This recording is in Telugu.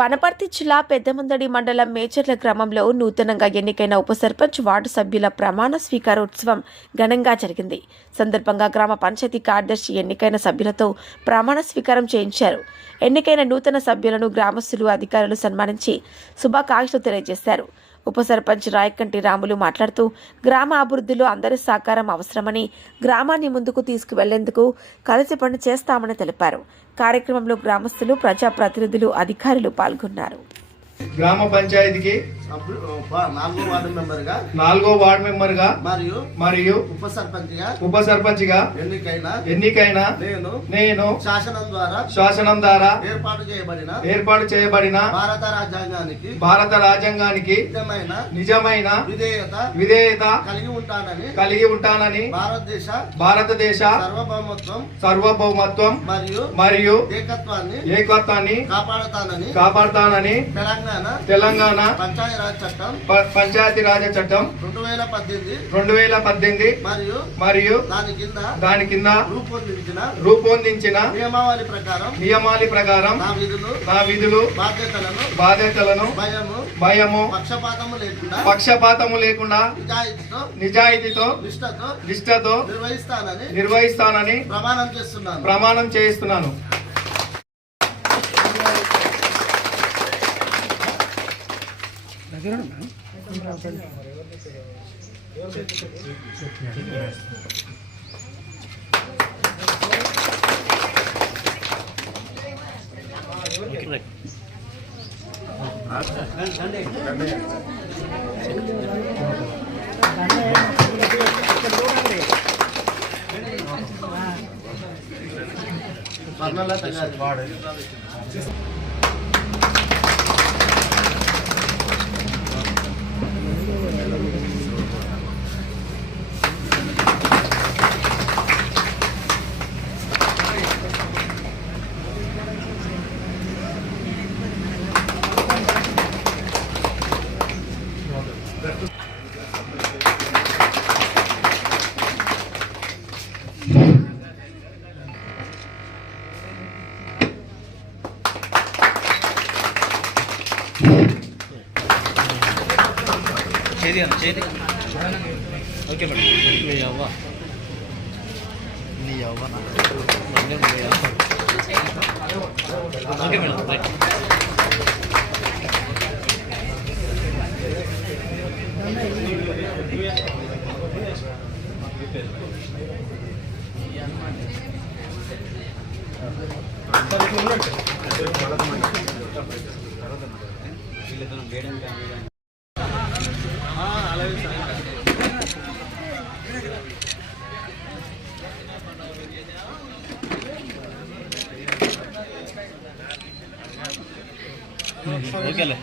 వనపర్తి జిల్లా పెద్దముందడి మండలం మేచర్ల గ్రామంలో నూతనంగా ఎన్నికైన ఉప సర్పంచ్ వార్డు సభ్యుల ప్రమాణ స్వీకారోత్సవం ఘనంగా జరిగింది. సందర్భంగా గ్రామ పంచాయతీ కార్యదర్శి ఎన్నికైన సభ్యులతో ప్రమాణ స్వీకారం చేయించారు. ఎన్నికైన నూతన సభ్యులను గ్రామస్తులు, అధికారులు సన్మానించి శుభాకాంక్షలు తెలియజేశారు. ఉప సర్పంచ్ రాయకంటి రాములు మాట్లాడుతూ గ్రామ అభివృద్ధిలో అందరి సహకారం అవసరమని, గ్రామాన్ని ముందుకు తీసుకువెళ్లేందుకు కలిసి పని చేస్తామని తెలిపారు. కార్యక్రమంలో గ్రామస్తులు, ప్రజాప్రతినిధులు, అధికారులు పాల్గొన్నారు. గ్రామ పంచాయతీకి 4వ వార్డు మెంబర్గా మరియు ఉప సర్పంచ్గా ఎన్నికైన నేను శాసనం ద్వారా ఏర్పాటు చేయబడిన భారత రాజ్యాంగానికి నిజమైన విధేయత కలిగి ఉంటానని భారతదేశ సార్వభౌమత్వం మరియు ఏకత్వాన్ని కాపాడుతానని తెలంగాణ పంచాయతీ రాజ్ చట్టం 2018 మరియు దాని కింద రూపొందించిన నియమావళి ప్రకారం నా విధులు బాధ్యతలను భయము పక్షపాతము లేకుండా నిజాయితీతో నిష్ఠతో నిర్వహిస్తానని ప్రమాణం చేస్తున్నాను. Okay madam. Okay madam. ఓకేలే.